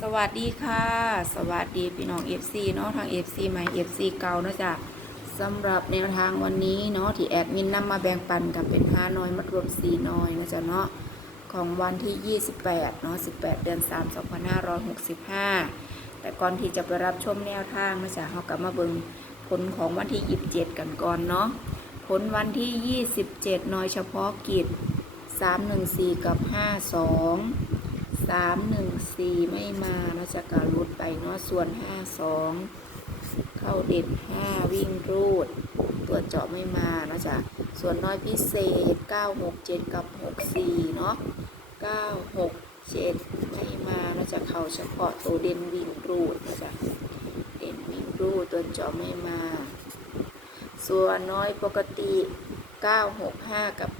สวัสดีค่ะ สวัสดีพี่น้อง FC เนาะทาง FC ใหม่ FC เก่าเนาะจ้ะสำหรับแนวทางวันนี้เนาะที่แอดมินนำมาแบ่งปันกับเป็น5น้อยมัดรวม4น้อยนะจ๊ะเนาะของวันที่ 28 เนาะ18 เดือน 3 2565 แต่ก่อนที่จะไปรับชมแนวทางนะจ๊ะเรากลับมาเบิ่งผลของวันที่ 27 กันก่อนเนาะผลวันที่ 27 น้อยเฉพาะกิจ 314 กับ 52 สามหนึ่งสี่ไม่มานะจะการรุดไปเนาะส่วนห้าสองเข้าเด็ดห้าวิ่งรูด ตัวเจาะไม่มานะจ๊ะส่วนน้อยพิเศษเก้าหกเจ็ดกับหกสี่เนาะเก้าหกเจ็ดไม่มานะจะเข้าเฉพาะตัวเด่นวิ่งรูดนะจ๊ะเด่นวิ่งรูดตัวเจาะไม่มา ส่วนน้อยปกติ 965 กับ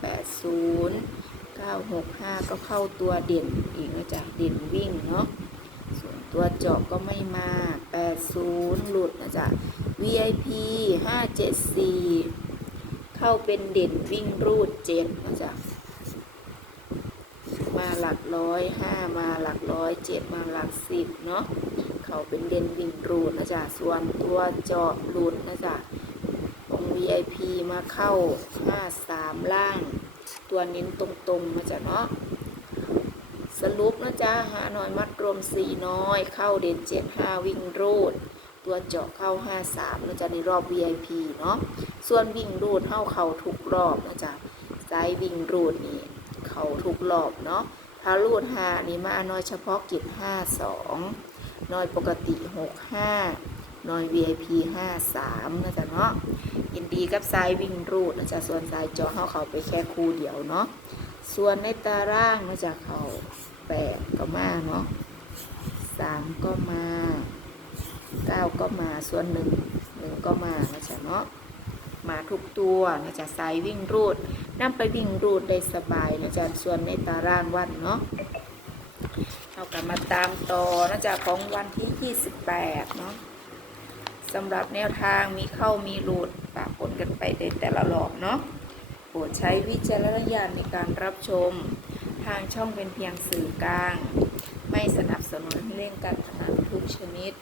80 965 ก็เข้าตัวเด่นอีกนะจ๊ะเด่นวิ่งเนาะส่วนตัวเจาะก็ไม่มา 80 หลุดนะจ๊ะ VIP 574 เข้าเป็นเด่นวิ่งรูดเจ็ดนะจ๊ะมาหลักร้อยห้ามาหลักร้อยเจ็ดมาหลักสิบเนาะเขาเป็นเด่นวิ่งรูดนะจ๊ะส่วนตัวเจาะหลุดนะจ๊ะตรง VIP มาเข้า 53 ล่าง ตัวเน้นตรงๆมาจากเนาะสรุปนะจ๊ะหาหน่อยมัดรวม4น้อย เข้าเด่น75วิ่งรูด ตัวเจาะเข้า53นะจ๊ะในรอบ VIP เนาะส่วนวิ่งรูดเข้าเขาทุกรอบนะจ๊ะไซส์วิ่งรูดนี่เขาทุกรอบเนาะถ้ารูด5นี่มาน้อยเฉพาะกิจ52น้อยปกติ 65น้อย VIP 53นะจ๊ะเนาะยินดีกับสายวิ่งรูดนะจ๊ะส่วนสายจอเขาเขาไปแค่คู่เดียวเนาะส่วนในตารางนะจ๊ะเขาแปดก็มาเนาะสามก็มาเก้าก็มาส่วนหนึ่งหนึ่งก็มานะจ๊ะเนาะมาทุกตัวนะจ๊ะสายวิ่งรูดนำไปวิ่งรูดได้สบายนะจ๊ะส่วนในตารางวันเนาะเอากลับมาตามต่อนะจ๊ะของวันที่ 28 เนาะ สำหรับแนวทางมีเข้ามีหลุดปะปนกันไปในแต่ละรอบเนาะโปรดใช้วิจารณญาณในการรับชม ทางช่องเป็นเพียงสื่อกลาง ไม่สนับสนุนเล่นการพนันทุกชนิด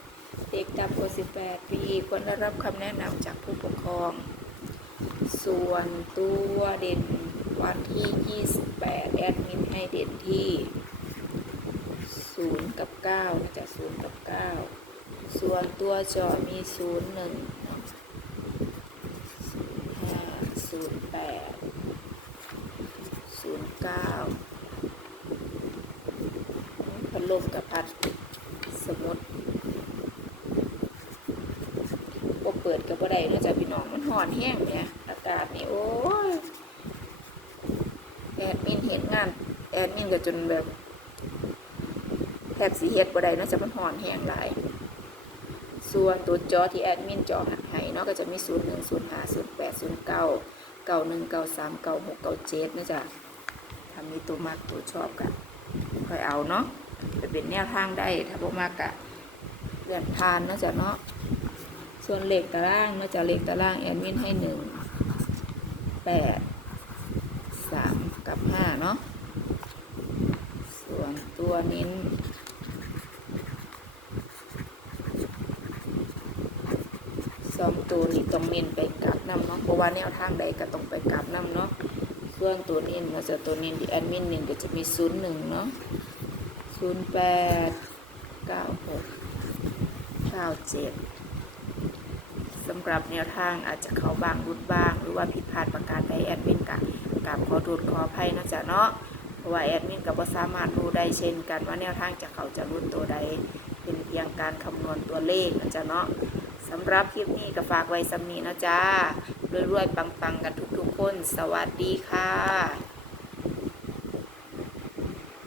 เด็กต่ำกว่า18 ปีควรได้รับคำแนะนำจากผู้ปกครอง ส่วนตัวเด่นวันที่ 28 แอดมินให้เด่นที่ 0 กับ9จะ0กับ 9 ส่วนตัวจอมี0 1เนาะ5 0 8 0 9พัดลมกับพัดสมุดบ่เปิดกับบ่ได้นอกจากพี่น้องมันห่อนแห้งเนี่ยอากาศนี่โอ้ยแอดมินเห็นงาน แอดมินก็จนแบบแทบสีเฮ็ดบ่ได้นอกจากมันห่อนแห้งหลาย ส่วนตัวจอที่แอดมินจอหักให้เนาะก็จะมี0 1 0 5 0 8 0 9 9 1 9 3 9 6 9 7นะจ๊ะถ้ามีตัวมากตัวชอบกันค่อยเอาเนาะไปเป็นแนวทางได้ถ้าบ่มากกะเลื่อนผ่านนะจ๊ะเนาะส่วนเลขตารางนะจ๊ะเลขตารางแอดมินให้1 8 3กับ5เนาะส่วนตัวนิ้น ส องตัวนี้ต้องเน้นไปกลับน้ำเนาะเพราะว่าแนวทางใดก็ต้องไปกลับน้ำเนาะส่วนตัวนี้มันจะตัวนี้ที่แอดมินหนึ่งก็จะมีศูนย์หนึ่งเนาะศูนย์แปดเก้าหกเก้าเจ็ดสำหรับแนวทางอาจจะเขาบางรุดบ้าง หรือว่าผิดพลาดประการใดแอดมินกับกับขอโทษขออภัยนะจ๊ะเนาะเพราะว่าแอดมินกับว่าสามารถรู้ได้เช่นกันว่าแนวทางจะเขาจะรุดตัวใดเป็นเพียงการคำนวณตัวเลขนะจ๊ะเนาะ สำหรับคลิปนี้ก็ฝากไว้สำนีนะจ๊ะรวยๆ ปังๆ กันทุกๆคน สวัสดีค่ะ